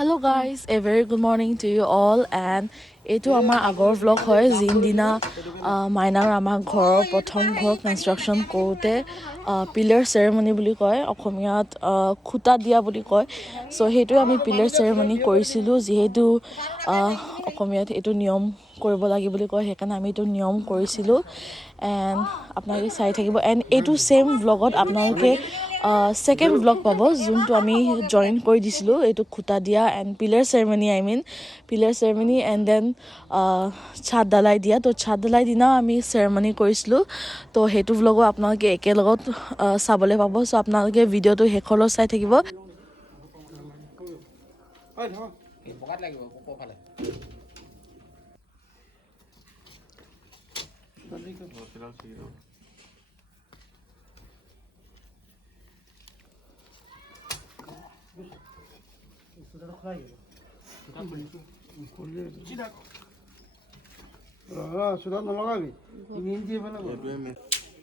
Hello guys, a very good morning to you all and এইটো আমাৰ আগৰ vlog হয় যিদিনা মাইনাৰ আমাৰ ঘৰৰ প্ৰথম ঘৰ কনষ্ট্ৰাকচন কৰোতে পিলাৰ সেৰেমনি বুলি কয় অসমীয়াত খুটা দিয়া বুলি কয় সো হেতু আমি পিলাৰ সেৰেমনি কৰিছিলো যেহেতু অসমীয়াত এটো নিয়ম কৰিব লাগি বুলি কয় হেকাৰণে আমি এটো নিয়ম কৰিছিলো এন্ড আপোনালোকে চাই থাকিব এন্ড এটো সেম vlogত আপোনালোকে সেকেন্ড vlog পাব যোনটো আমি জয়েন কৰি দিছিলো এটো খুটা দিয়া and pillar ceremony pillar ceremony and then ছাদ ঢালাই দিয়া তো ছাদ ঢালাই দিনা আমি সেৰেমনি কৰিছিলো তো হেতু vlogও আপোনালোকে একে লগত চাবলৈ পাব সো আপোনালোকে ভিডিওটো হেকলৈ চাই থাকিব বগাত লাগিব কোপালে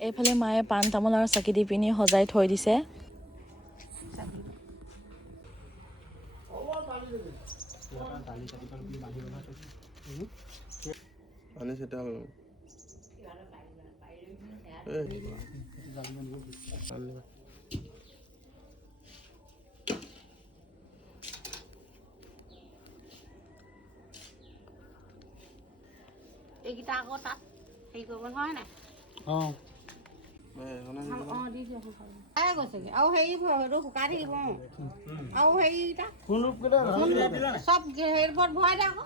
এইফালে মায়ে পান তামোল আৰু চাকি দি পিনি সজাই থৈ দিছে পানী সেটা হলো এইকেইটা আকৌ তাত হেৰি কৰিব নহয় নাই গৈছেগে আৰু হেৰি সেইটো শুকাই থাকিব আৰু হেৰিটা চব হেৰি ওপৰত ভৰাই দে আকৌ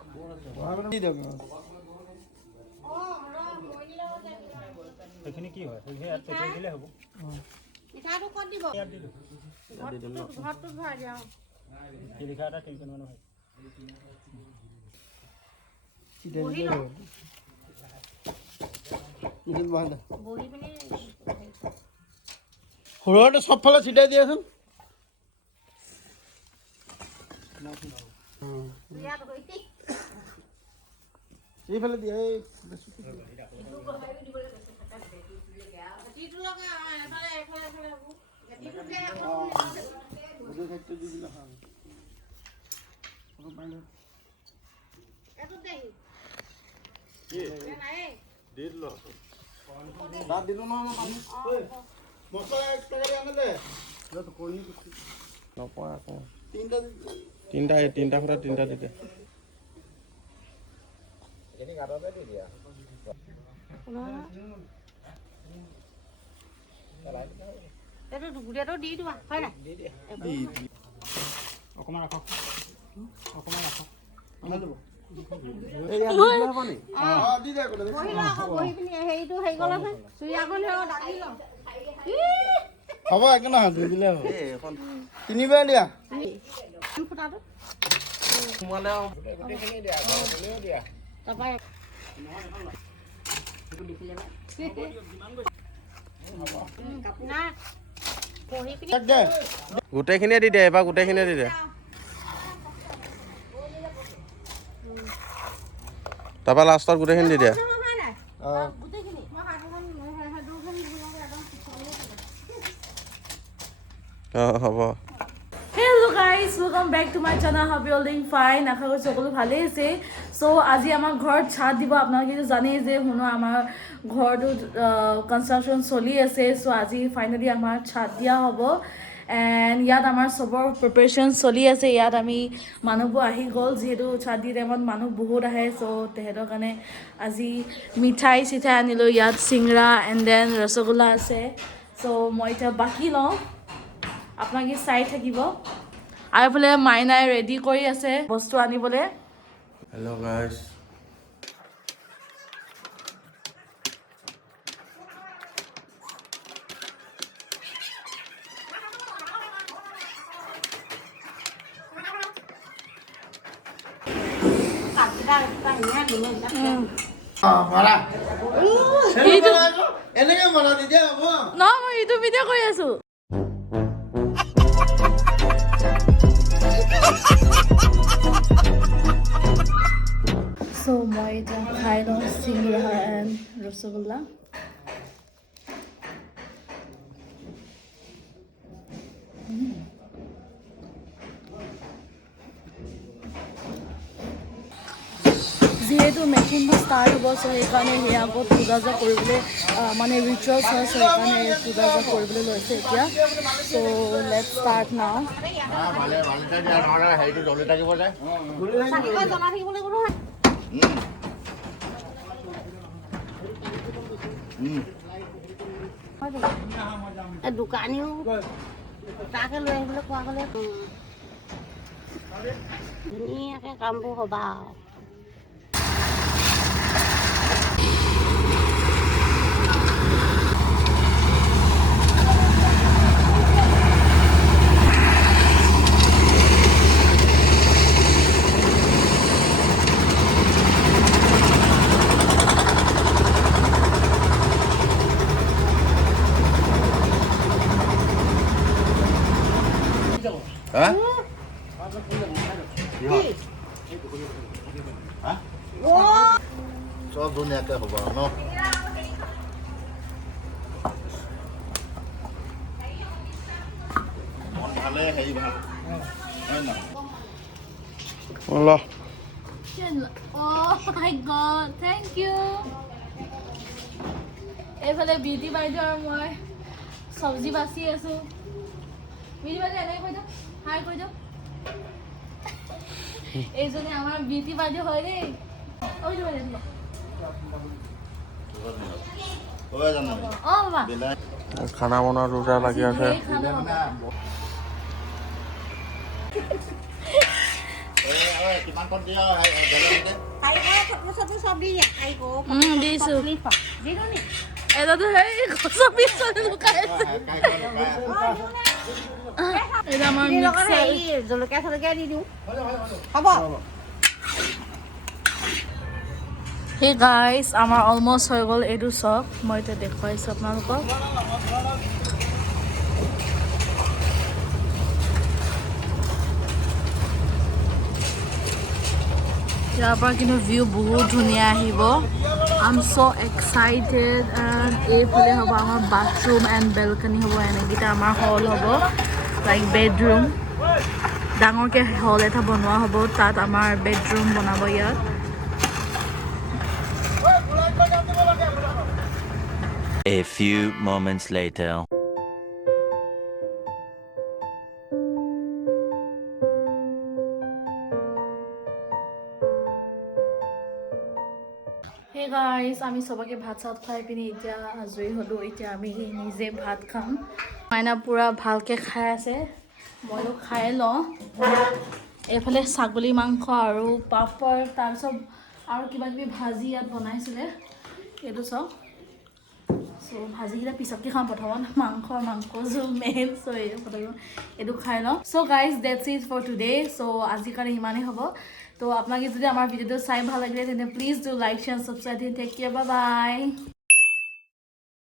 সেইখিনি কি হয় দিলে হ'ব মিঠাইটো ক'ত দিব ঘৰটোত ভৰাই দিয়া লিখা এটা টেনচন নহয় বহি পিনি সৰুতে সবফালে ছিটাই দিয়াচোন এইফালে দিয়া এই তিনটা খুঁটা তিনটা দিতে গোটেইটো দি দিবা হয় নাই অকণমান ৰাখক বহি পিনি হেৰিটো হেৰি গ'ল চুৰি এখন দাঙি লওঁ হ'ব একো নহয় ধুই দিলে হ'ব তিনিবাৰ দিয়া ফুটাটো গোটেইখিনিয়ে দি দে এবাৰ গোটেইখিনিয়ে দি দে তাৰপৰা লাষ্টত গোটেইখিনি দি দে হ'ব Hello guys, welcome back to my channel. Hope you all doing fine. আশা কৰো সকলো ভালে আছে সো আজি আমাৰ ঘৰত ছাদ দিব আপোনালোকে জানেই যে শুনো আমাৰ ঘৰটো কনষ্ট্ৰাকচন চলি আছে সো আজি ফাইনালি আমাৰ ছাদ দিয়া হ'ব এন্ড ইয়াত আমাৰ সবৰ প্ৰিপাৰেচন চলি আছে ইয়াত আমি মানুহবোৰ আহি গ'ল যেহেতু ছাদ দি টাইমত মানুহ বহুত আহে সো তেহেতৰ কাৰণে আজি মিঠাই চিঠাই আনিলো ইয়াত চিংৰা এণ্ড দেন ৰসগোল্লা আছে সো মই এতিয়া বাকী লওঁ আপোনালোকে চাই থাকিব আৰু এফালে মাইনাই ৰেডি কৰি আছে বস্তু আনিবলৈ হেল্ল' গাইছ এনেকে বনাই দি দিয়া হ'ব ন মই ইউটিউব ভিডিঅ' কৰি আছো So মই এতিয়া খাই লওঁ চিংৰা এণ্ড ৰসগোল্লা যিহেতু মেচিনটো ষ্টাৰ্ট হ'ব চ' সেইকাৰণে সেই আগত পূজা যে কৰিবলৈ মানে ৰিচুৱেলছ হয় চ' সেইকাৰণে পূজা যে কৰিবলৈ লৈছে এতিয়া চ' লেটছ ষ্টাৰ্ট নাও হেৰিটো জ্বলি থাকিব যে চাকিখন জ্বলাই থাকিব লাগিব নহয় দোকানীও তাকে লৈ আহিবলৈ কোৱা গ'লে ধুনীয়াকৈ কামবোৰ হ'বা চব ধুনীয়াকৈ হ'ব আৰু ন মন ভালে হেৰি ভাল হয় নহয় ল Oh my god, thank you. এইফালে বিউটি বাইদেউ আৰু মই চব্জি বাচি আছো বিউটি বাইদেউ এনেকৈ কৈ দিওঁ হাই কৈ দিওঁ এইজনী আমাৰ বিউটি বাইদেউ হয় দেই ঐ বাইদেউ অঁ বাবা খানা বনোৱা দুটা লাগি আছে এই খানা কিমান কণ দিয়া চব্জি চব দি দিয়া দিছোঁ দি দিওঁ নি এটাতো সেই গছৰ পিছত লুকাই আছে এটা আমাৰ মিক্সাৰ জলকীয়া চলকীয়া দি দিওঁ হ'ব সেই গাইজ আমাৰ অলমষ্ট হৈ গ'ল এইটো চব মই এতিয়া দেখুৱাইছোঁ আপোনালোকক ইয়াৰ পৰা কিন্তু ভিউ বহুত ধুনীয়া আহিব I am so' excited and এইফালে হ'ব আমাৰ বাথৰুম এণ্ড বেলকনি হ'ব এনেকেইটা আমাৰ হল হ'ব লাইক বেডৰুম ডাঙৰকৈ হল এটা বনোৱা হ'ব তাত আমাৰ বেডৰুম বনাব ইয়াত A few moments later. Hey guys, আমি সবাকে ভাত চাত খাই পিনি এতিয়া আজৰি হ'লোঁ এতিয়া আমি নিজে ভাত খাম মাইনা পুৰা ভালকৈ খাই আছে ময়ো খাই লওঁ এইফালে ছাগলী মাংস আৰু পাপৰ তাৰপিছত আৰু কিবা কিবি ভাজি ইয়াত বনাইছিলে এইটো চব চ' ভাজিকেইটা পিছতকৈ খাম প্ৰথমত মাংস জোল মেইন চ' এইটো খাই লওঁ so' guys that's is for today so' আজিৰ কাৰণে ইমানেই হ'ব তো আপোনালোকে যদি আমাৰ ভিডিঅ'টো চাই ভাল লাগিলে তেন্তে please do like share subscribe take care bye by